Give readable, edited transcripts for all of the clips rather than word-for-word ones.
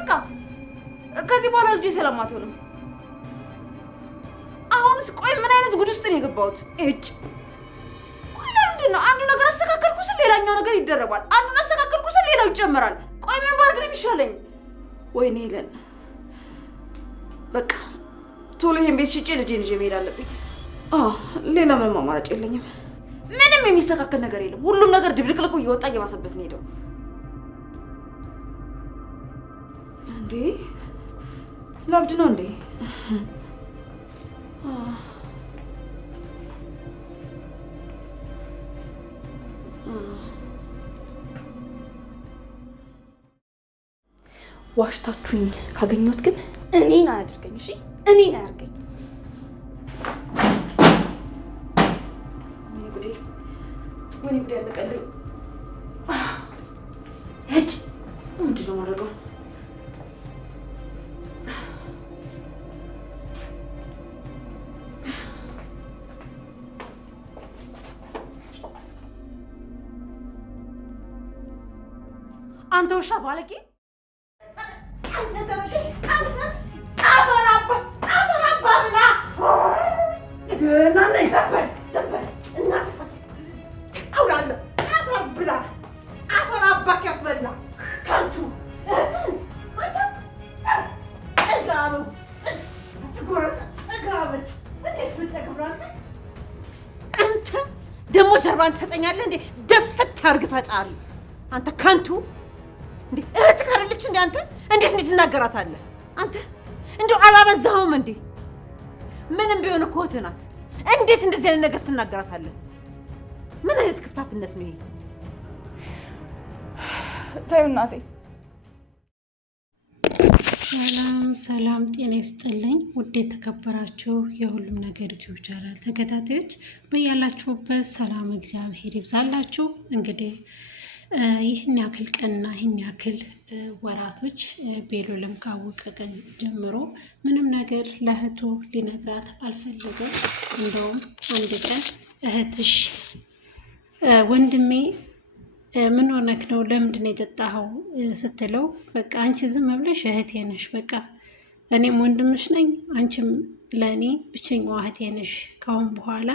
በቃ ከዚህ በኋላ ልጄ ሰላማት ነው። አሁንስ ቆይ ምን አይነት ጉድ ውስጥ ነው የገባሁት? እጭ ቆይ ለምንድን ነው አንዱ ነገር አስተካከልኩ ስል ሌላኛው ነገር ይደረባል፣ አንዱን አስተካከልኩ ስል ሌላው ይጨመራል? ቆይ ምን ባርግ ነው የሚሻለኝ? ወይኔ ለን በቃ ቶሎ ይሄን ቤት ሽጬ ልጄን ይዤ መሄድ አለብኝ። ሌላ ምንም አማራጭ የለኝም። ምንም የሚስተካከል ነገር የለም። ሁሉም ነገር ድብልቅልቁ እየወጣ እየባሰበት ነው ሄደው። እንዴ ላብድ ነው እንዴ? ዋሽታችሁኝ ካገኘሁት ግን እኔን አያድርገኝ። እሺ እኔን አያድርገኝ። ወይኔ ጉዴ ያለቀልኝ። ሄድ ምንድን ነው ማድረገው? አንተ ውሻ ባለጌ! ደግሞ ጀርባን ትሰጠኛለህ እንዴ? ደፍት አድርግ ፈጣሪ። አንተ ከንቱ እንዴ! እህት ካለች እንዴ አንተ እንዴት ትናገራታለህ? አንተ እንደው አላበዛኸውም እንዴ? ምንም ቢሆን እኮ እህትህ ናት። እንዴት እንደዚህ አይነት ነገር ትናገራታለህ? ምን አይነት ክፍታፍነት ነው ይሄ? ተይው እናቴ። ሰላም ጤና ይስጥልኝ። ውድ የተከበራችሁ የሁሉም ነገር ዩቲዩብ ቻናል ተከታታዮች በያላችሁበት ሰላም እግዚአብሔር ይብዛላችሁ። እንግዲህ ይህን ያክል ቀንና ይህን ያክል ወራቶች ቤሉልም ካወቀ ቀን ጀምሮ ምንም ነገር ለእህቱ ሊነግራት አልፈለገም። እንደውም አንድ ቀን እህትሽ ወንድሜ ምን ሆነክ ነው? ለምንድን ነው የጠጣኸው ስትለው በቃ አንቺ ዝም ብለሽ እህቴ ነሽ፣ በቃ እኔም ወንድምሽ ነኝ፣ አንቺም ለእኔ ብቸኛዋ እህቴ ነሽ፣ ካሁን በኋላ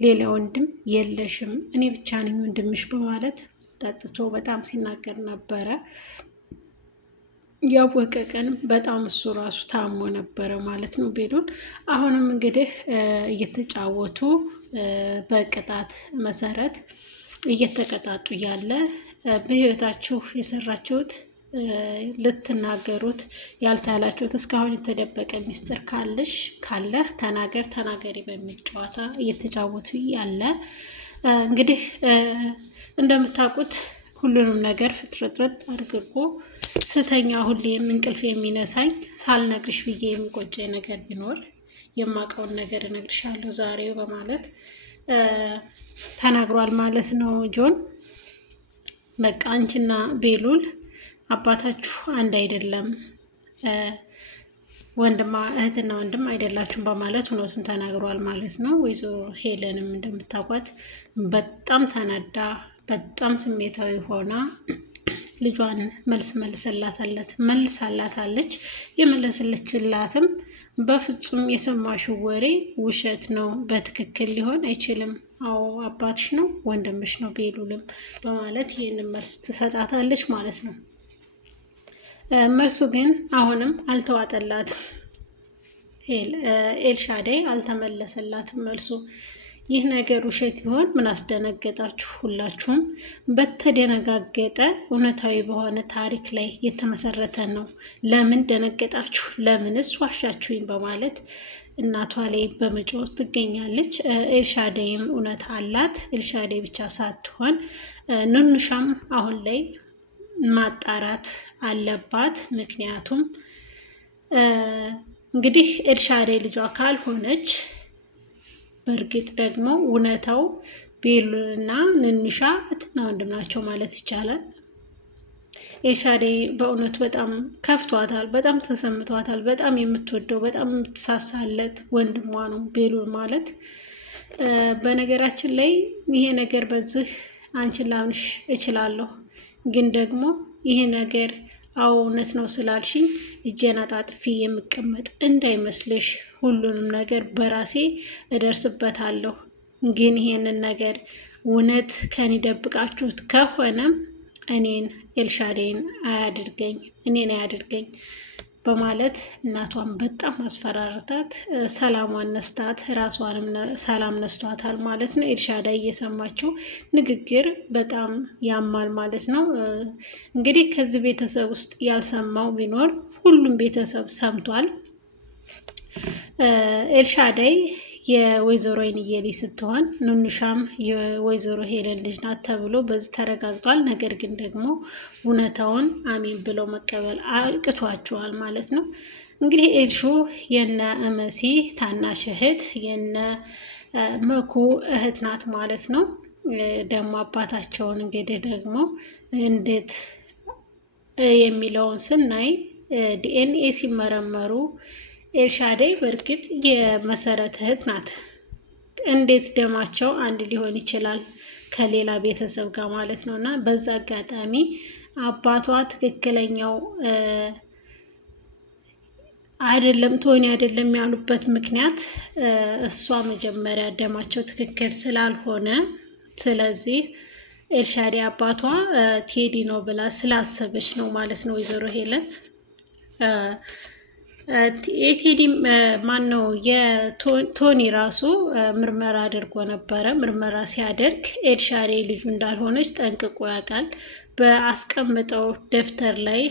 ሌላ ወንድም የለሽም፣ እኔ ብቻ ነኝ ወንድምሽ በማለት ጠጥቶ በጣም ሲናገር ነበረ። ያወቀ ቀንም በጣም እሱ ራሱ ታሞ ነበረ ማለት ነው ቤሉል። አሁንም እንግዲህ እየተጫወቱ በቅጣት መሰረት እየተቀጣጡ ያለ በህይወታችሁ የሰራችሁት ልትናገሩት ያልቻላችሁት እስካሁን የተደበቀ ሚስጥር ካለህ ተናገሪ በሚል ጨዋታ እየተጫወቱ ያለ እንግዲህ እንደምታውቁት ሁሉንም ነገር ፍጥረጥረት አድርጎ ስተኛ ሁሌም እንቅልፍ የሚነሳኝ ሳልነግርሽ ብዬ የሚቆጨኝ ነገር ቢኖር የማውቀውን ነገር እነግርሻለሁ ዛሬው በማለት ተናግሯል ማለት ነው ጆን። በቃ አንቺና ቤሉል አባታችሁ አንድ አይደለም፣ እህትና ወንድም አይደላችሁም በማለት እውነቱን ተናግሯል ማለት ነው። ወይዘሮ ሄለንም እንደምታውቋት በጣም ተናዳ በጣም ስሜታዊ ሆና ልጇን መልሳላታለች። የመለሰለችላትም በፍጹም የሰማሽው ወሬ ውሸት ነው፣ በትክክል ሊሆን አይችልም፣ አዎ አባትሽ ነው ወንድምሽ ነው ቤሉልም በማለት ይህንን መልስ ትሰጣታለች ማለት ነው። መልሱ ግን አሁንም አልተዋጠላትም። ኤልሻዳይ አልተመለሰላትም መልሱ። ይህ ነገር ውሸት ቢሆን ምን አስደነገጣችሁ? ሁላችሁም በተደነጋገጠ እውነታዊ በሆነ ታሪክ ላይ የተመሰረተ ነው። ለምን ደነገጣችሁ? ለምንስ ዋሻችሁኝ? በማለት እናቷ ላይ በመጮህ ትገኛለች። ኤልሻዳይም እውነት አላት። ኤልሻዳይ ብቻ ሳትሆን ንኑሻም አሁን ላይ ማጣራት አለባት። ምክንያቱም እንግዲህ ኤልሻዳይ ልጇ ካልሆነች በእርግጥ ደግሞ እውነታው ቤሉልና ንኑሻ እህትና ወንድም ናቸው ማለት ይቻላል። ኤልሻዳይ በእውነቱ በጣም ከፍቷታል፣ በጣም ተሰምቷታል። በጣም የምትወደው በጣም የምትሳሳለት ወንድሟ ነው ቤሉል ማለት። በነገራችን ላይ ይሄ ነገር በዚህ አንቺን ላምንሽ እችላለሁ፣ ግን ደግሞ ይሄ ነገር አዎ እውነት ነው ስላልሽኝ እጄን አጣጥፊ የምቀመጥ እንዳይመስልሽ። ሁሉንም ነገር በራሴ እደርስበታለሁ። ግን ይሄንን ነገር እውነት ከኔ ደብቃችሁት ከሆነ እኔን ኤልሻዳይን አያድርገኝ በማለት እናቷን በጣም አስፈራርታት ሰላሟን ነስታት ራሷንም ሰላም ነስቷታል ማለት ነው። ኤልሻዳይ እየሰማችው ንግግር በጣም ያማል ማለት ነው። እንግዲህ ከዚህ ቤተሰብ ውስጥ ያልሰማው ቢኖር ሁሉም ቤተሰብ ሰምቷል። ኤልሻዳይ የወይዘሮ አይንዬ ልጅ ስትሆን ኑኑሻም የወይዘሮ ሄለን ልጅ ናት ተብሎ በዚህ ተረጋግጧል። ነገር ግን ደግሞ እውነታውን አሚን ብለው መቀበል አቅቷቸዋል ማለት ነው። እንግዲህ ኤልሹ የነ መሲ ታናሽ እህት የነ መኩ እህት ናት ማለት ነው። ደግሞ አባታቸውን እንግዲህ ደግሞ እንዴት የሚለውን ስናይ ዲኤንኤ ሲመረመሩ ኤልሻዳይ በእርግጥ የመሰረት እህት ናት። እንዴት ደማቸው አንድ ሊሆን ይችላል ከሌላ ቤተሰብ ጋር ማለት ነው። እና በዛ አጋጣሚ አባቷ ትክክለኛው አይደለም ቶኒ አይደለም ያሉበት ምክንያት እሷ መጀመሪያ ደማቸው ትክክል ስላልሆነ፣ ስለዚህ ኤልሻዳይ አባቷ ቴዲ ነው ብላ ስላሰበች ነው ማለት ነው። ወይዘሮ ሄለን የቴዲ ማን ነው የቶኒ ራሱ ምርመራ አድርጎ ነበረ። ምርመራ ሲያደርግ ኤልሻዳይ ልጁ እንዳልሆነች ጠንቅቆ ያውቃል። በአስቀምጠው ደብተር ላይ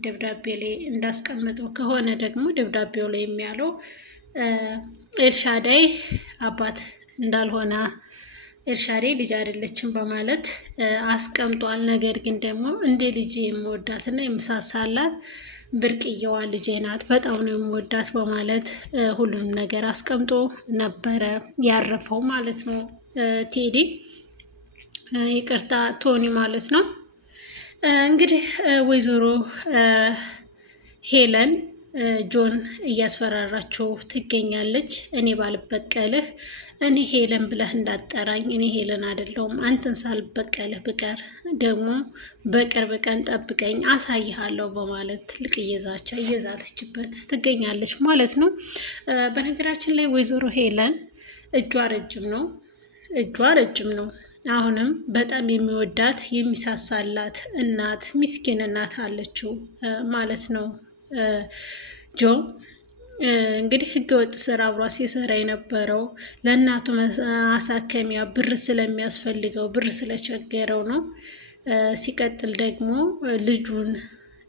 ደብዳቤ ላይ እንዳስቀምጠው ከሆነ ደግሞ ደብዳቤው ላይ የሚያለው ኤልሻዳይ አባት እንዳልሆነ ኤልሻዳይ ልጅ አይደለችም በማለት አስቀምጧል። ነገር ግን ደግሞ እንደ ልጅ የምወዳትና የምሳሳላት ብርቅየዋ ልጄ ናት፣ በጣም ነው የምወዳት በማለት ሁሉንም ነገር አስቀምጦ ነበረ ያረፈው ማለት ነው። ቴዲ ይቅርታ ቶኒ ማለት ነው። እንግዲህ ወይዘሮ ሄለን ጆን እያስፈራራችው ትገኛለች። እኔ ባልበቀልህ እኔ ሄለን ብለህ እንዳጠራኝ፣ እኔ ሄለን አይደለሁም። አንተን ሳልበቀልህ ብቀር ደግሞ በቅርብ ቀን ጠብቀኝ አሳይሃለሁ በማለት ትልቅ እየዛቻ እየዛተችበት ትገኛለች ማለት ነው። በነገራችን ላይ ወይዘሮ ሄለን እጇ ረጅም ነው። አሁንም በጣም የሚወዳት የሚሳሳላት እናት ምስኪን እናት አለችው ማለት ነው። ጆ እንግዲህ ህገወጥ ስራ አብሯ ሲሰራ የነበረው ለእናቱ ማሳከሚያ ብር ስለሚያስፈልገው ብር ስለቸገረው ነው። ሲቀጥል ደግሞ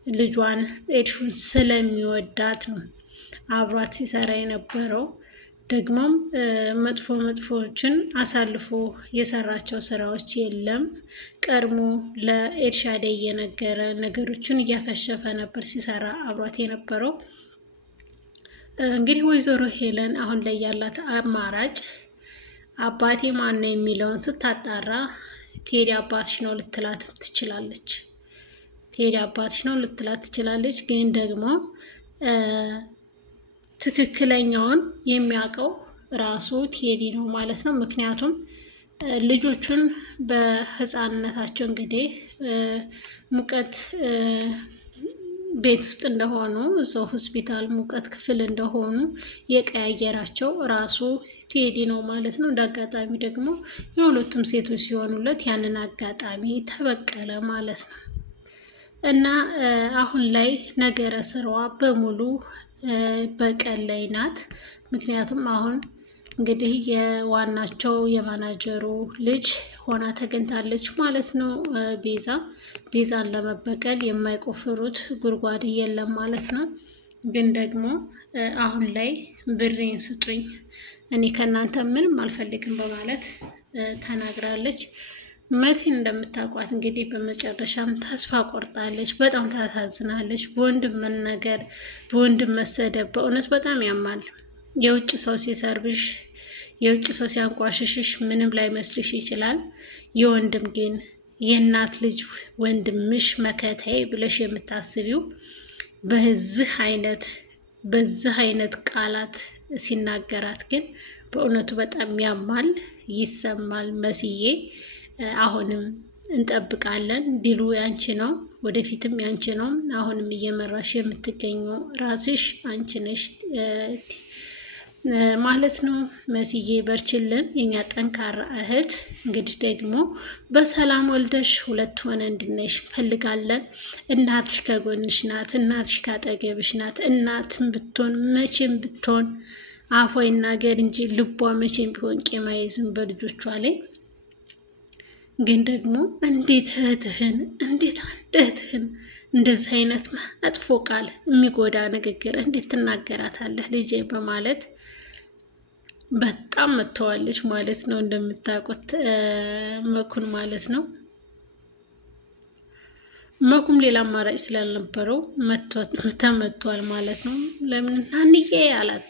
ልጇን ኤልሹን ስለሚወዳት ነው አብሯት ሲሰራ የነበረው። ደግሞም መጥፎዎችን አሳልፎ የሰራቸው ስራዎች የለም። ቀድሞ ለኤልሻዳይ እየነገረ ነገሮችን እያከሸፈ ነበር ሲሰራ አብሯት የነበረው። እንግዲህ ወይዘሮ ሄለን አሁን ላይ ያላት አማራጭ አባቴ ማን ነው የሚለውን ስታጣራ ቴዲ አባትሽ ነው ልትላት ትችላለች። ግን ደግሞ ትክክለኛውን የሚያውቀው ራሱ ቴዲ ነው ማለት ነው። ምክንያቱም ልጆቹን በህፃንነታቸው እንግዲህ ሙቀት ቤት ውስጥ እንደሆኑ እዛው ሆስፒታል ሙቀት ክፍል እንደሆኑ የቀያየራቸው ራሱ ቴዲ ነው ማለት ነው። እንደ አጋጣሚ ደግሞ የሁለቱም ሴቶች ሲሆኑለት ያንን አጋጣሚ ተበቀለ ማለት ነው። እና አሁን ላይ ነገረ ስራዋ በሙሉ በቀል ላይ ናት። ምክንያቱም አሁን እንግዲህ የዋናቸው የማናጀሩ ልጅ ሆና ተገኝታለች ማለት ነው። ቤዛን ለመበቀል የማይቆፍሩት ጉድጓድ የለም ማለት ነው። ግን ደግሞ አሁን ላይ ብሬን ስጡኝ፣ እኔ ከእናንተ ምንም አልፈልግም በማለት ተናግራለች። መሲን እንደምታውቋት እንግዲህ በመጨረሻም ተስፋ ቆርጣለች። በጣም ታሳዝናለች። በወንድም መነገር፣ በወንድም መሰደብ በእውነት በጣም ያማል። የውጭ ሰው ሲሰርብሽ፣ የውጭ ሰው ሲያንቋሽሽሽ ምንም ላይመስልሽ ይችላል። የወንድም ግን የእናት ልጅ ወንድምሽ መከታዬ ብለሽ የምታስቢው በዚህ አይነት ቃላት ሲናገራት ግን በእውነቱ በጣም ያማል፣ ይሰማል። መስዬ አሁንም እንጠብቃለን። ድሉ ያንቺ ነው። ወደፊትም ያንቺ ነው። አሁንም እየመራሽ የምትገኘው ራስሽ አንቺ ነሽ ማለት ነው። መስዬ በርችልን የኛ ጠንካራ እህት። እንግዲህ ደግሞ በሰላም ወልደሽ 2 ሆነ እንድነሽ ፈልጋለን። እናትሽ ከጎንሽ ናት፣ እናትሽ ካጠገብሽ ናት። እናትም ብትሆን መቼም ብትሆን አፏ ይናገር እንጂ ልቧ መቼም ቢሆን ቂም አይዝም በልጆቿ ላይ። ግን ደግሞ እንዴት እህትህን እንዴት አንድ እህትህን እንደዚህ አይነት መጥፎ ቃል የሚጎዳ ንግግር እንዴት ትናገራታለህ ልጄ በማለት በጣም መተዋለች ማለት ነው። እንደምታውቁት መኩን ማለት ነው። መኩም ሌላ አማራጭ ስላልነበረው ተመቷል ማለት ነው። ለምን ናንዬ አላት።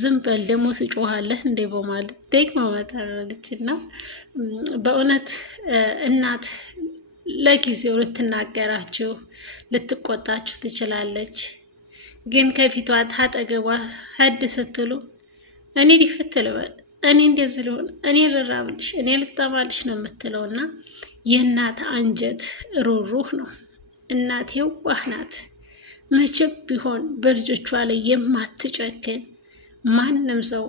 ዝም በል ደግሞ ስጮሃለህ እንዴ በማለት ደግሞ መጣለች። እና በእውነት እናት ለጊዜው ልትናገራችሁ ልትቆጣችሁ ትችላለች። ግን ከፊቷ ታጠገቧ ሄድ ስትሉ እኔ ሊፍት ልበል፣ እኔ እንደዚህ ልሆን፣ እኔ ልራብልሽ፣ እኔ ልጠባልሽ ነው የምትለው። እና የእናት አንጀት ሩሩህ ነው። እናት የዋህ ናት። መቼም ቢሆን በልጆቿ ላይ የማትጨክን ማንም ሰው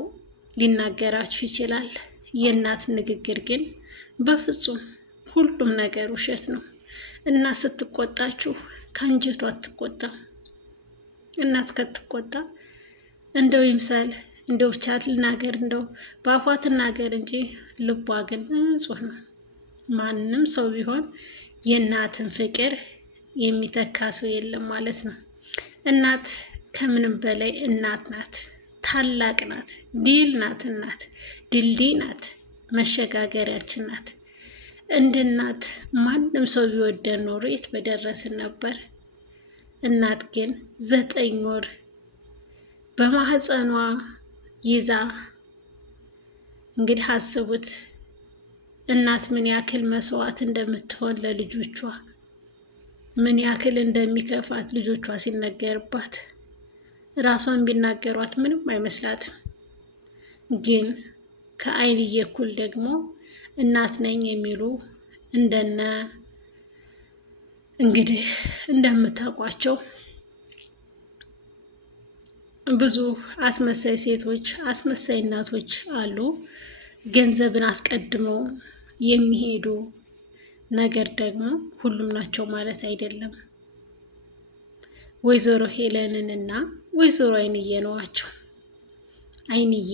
ሊናገራችሁ ይችላል። የእናት ንግግር ግን በፍጹም ሁሉም ነገር ውሸት ነው። እናት ስትቆጣችሁ ከአንጀቷ አትቆጣም። እናት ከተቆጣ እንደው ይምሳል እንደው ብቻ ልናገር እንደው በአፏ ትናገር እንጂ ልቧ ግን ንጹህ ነው። ማንም ሰው ቢሆን የእናትን ፍቅር የሚተካ ሰው የለም ማለት ነው። እናት ከምንም በላይ እናት ናት። ታላቅ ናት። ድል ናት። እናት ድልድይ ናት። መሸጋገሪያችን ናት። እንደ እናት ማንም ሰው ቢወደን ኖሮ የት በደረስን ነበር። እናት ግን 9 ወር በማህፀኗ ይዛ እንግዲህ አስቡት እናት ምን ያክል መስዋዕት እንደምትሆን ለልጆቿ ምን ያክል እንደሚከፋት ልጆቿ ሲነገርባት ራሷን ቢናገሯት ምንም አይመስላትም። ግን ከአይንዬ እኩል ደግሞ እናት ነኝ የሚሉ እንደነ እንግዲህ እንደምታውቋቸው ብዙ አስመሳይ ሴቶች፣ አስመሳይ እናቶች አሉ። ገንዘብን አስቀድመው የሚሄዱ ነገር ደግሞ ሁሉም ናቸው ማለት አይደለም። ወይዘሮ ሄለንን እና ወይዘሮ አይንዬ ነዋቸው። አይንዬ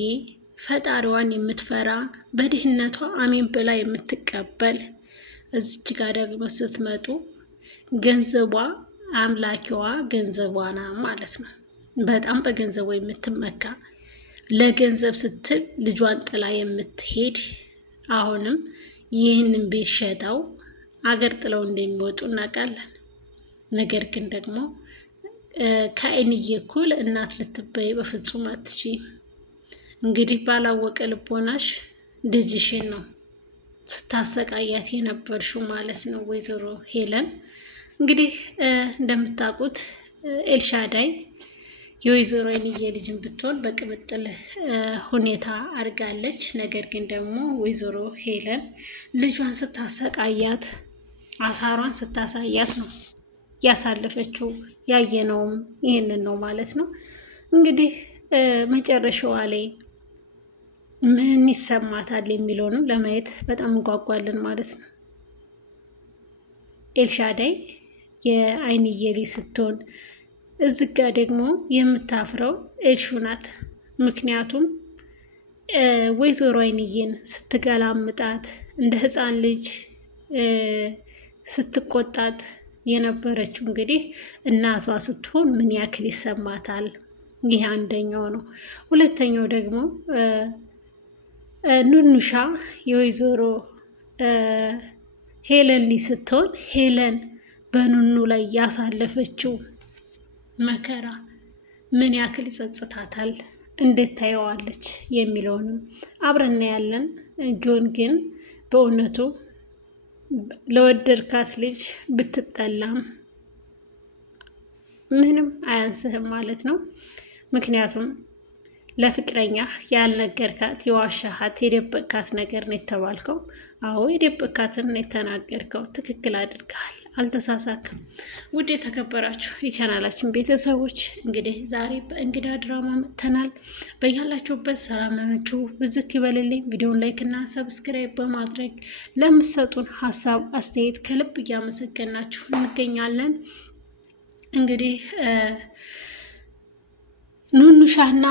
ፈጣሪዋን የምትፈራ በድህነቷ አሜን ብላ የምትቀበል፣ እዚች ጋር ደግሞ ስትመጡ ገንዘቧ አምላኪዋ ገንዘቧ ና ማለት ነው። በጣም በገንዘቧ የምትመካ ለገንዘብ ስትል ልጇን ጥላ የምትሄድ አሁንም ይህንን ቤት ሸጠው አገር ጥለው እንደሚወጡ እናውቃለን። ነገር ግን ደግሞ ከአይንዬ እኩል እናት ልትበይ በፍጹም አትችይም። እንግዲህ ባላወቀ ልቦናሽ ልጅሽን ነው ስታሰቃያት የነበርሽው ማለት ነው ወይዘሮ ሄለን። እንግዲህ እንደምታውቁት ኤልሻዳይ የወይዘሮ አይንዬ ልጅን ብትሆን በቅምጥል ሁኔታ አድርጋለች። ነገር ግን ደግሞ ወይዘሮ ሄለን ልጇን ስታሰቃያት አሳሯን ስታሳያት ነው ያሳለፈችው። ያየነውም ይህንን ነው ማለት ነው። እንግዲህ መጨረሻዋ ላይ ምን ይሰማታል የሚለውንም ለማየት በጣም እንጓጓለን ማለት ነው። ኤልሻዳይ የአይንዬ ልጅ ስትሆን እዚህ ጋ ደግሞ የምታፍረው ኤልሹ ናት። ምክንያቱም ወይዘሮ አይንዬን ስትገላምጣት እንደ ሕፃን ልጅ ስትቆጣት የነበረችው እንግዲህ እናቷ ስትሆን ምን ያክል ይሰማታል? ይህ አንደኛው ነው። ሁለተኛው ደግሞ ኑኑሻ የወይዘሮ ሄለን ልጅ ስትሆን ሄለን በኑኑ ላይ ያሳለፈችው መከራ ምን ያክል ይጸጽታታል፣ እንዴት ታየዋለች የሚለውንም አብረን ያለን። ጆን ግን በእውነቱ ለወደድካት ልጅ ብትጠላም ምንም አያንስህም ማለት ነው። ምክንያቱም ለፍቅረኛ ያልነገርካት የዋሻሃት የደበቅካት ነገር ነው የተባልከው። አዎ የደበቅካትን ነው የተናገርከው። ትክክል አድርገሃል፣ አልተሳሳክም። ውድ የተከበራችሁ የቻናላችን ቤተሰቦች እንግዲህ ዛሬ በእንግዳ ድራማ መጥተናል። በያላችሁበት ሰላማችሁ ብዝት ይበልልኝ። ቪዲዮን ላይክ እና ሰብስክራይብ በማድረግ ለምትሰጡን ሀሳብ አስተያየት ከልብ እያመሰገናችሁ እንገኛለን። እንግዲህ ኑኑሻና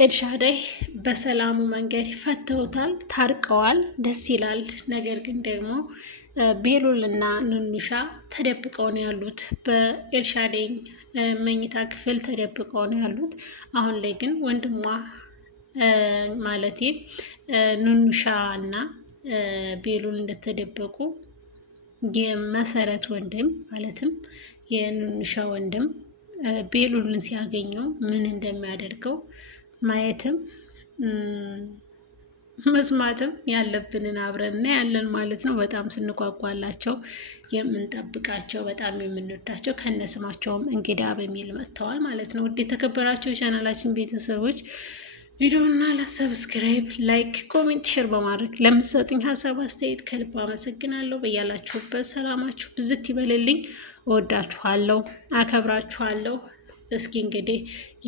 ኤልሻዳይ በሰላሙ መንገድ ፈተውታል፣ ታርቀዋል። ደስ ይላል። ነገር ግን ደግሞ ቤሉልና ኑኑሻ ተደብቀው ነው ያሉት። በኤልሻዳይ መኝታ ክፍል ተደብቀው ነው ያሉት። አሁን ላይ ግን ወንድሟ ማለቴ ኑኑሻ እና ቤሉል እንደተደበቁ የመሰረት ወንድም ማለትም የኑኑሻ ወንድም ቤሉልን ሲያገኘው ምን እንደሚያደርገው ማየትም መስማትም ያለብንን አብረን ያለን ማለት ነው። በጣም ስንጓጓላቸው የምንጠብቃቸው በጣም የምንወዳቸው ከነስማቸውም እንግዳ በሚል መጥተዋል ማለት ነው። ውድ የተከበራቸው የቻናላችን ቤተሰቦች ቪዲዮና ለሰብስክራይብ፣ ላይክ፣ ኮሜንት፣ ሼር በማድረግ ለምትሰጡኝ ሀሳብ አስተያየት ከልብ አመሰግናለሁ። በያላችሁበት ሰላማችሁ ብዝት ይበልልኝ። እወዳችኋለሁ፣ አከብራችኋለሁ። እስኪ እንግዲህ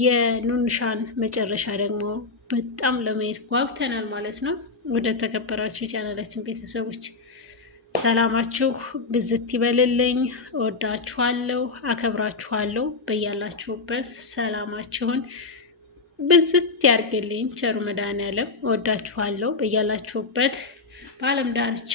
የኑኑሻን መጨረሻ ደግሞ በጣም ለማየት ጓጉተናል ማለት ነው። ወደ ተከበራችሁ የቻናላችን ቤተሰቦች ሰላማችሁ ብዝት ይበልልኝ። እወዳችኋለሁ፣ አከብራችኋለሁ። በያላችሁበት ሰላማችሁን ብዝት ያርግልኝ ቸሩ መድኃኔዓለም። እወዳችኋለሁ። በያላችሁበት በዓለም ዳርቻ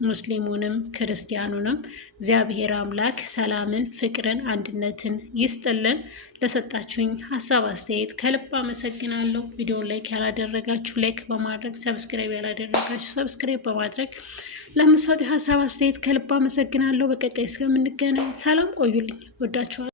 ሙስሊሙንም ክርስቲያኑንም እግዚአብሔር አምላክ ሰላምን፣ ፍቅርን፣ አንድነትን ይስጥልን። ለሰጣችሁኝ ሀሳብ አስተያየት ከልብ አመሰግናለሁ። ቪዲዮን ላይክ ያላደረጋችሁ ላይክ በማድረግ ሰብስክራይብ ያላደረጋችሁ ሰብስክራይብ በማድረግ ለምትሰጡ ሀሳብ አስተያየት ከልብ አመሰግናለሁ። በቀጣይ እስከምንገናኝ ሰላም ቆዩልኝ። ወዳችኋለሁ።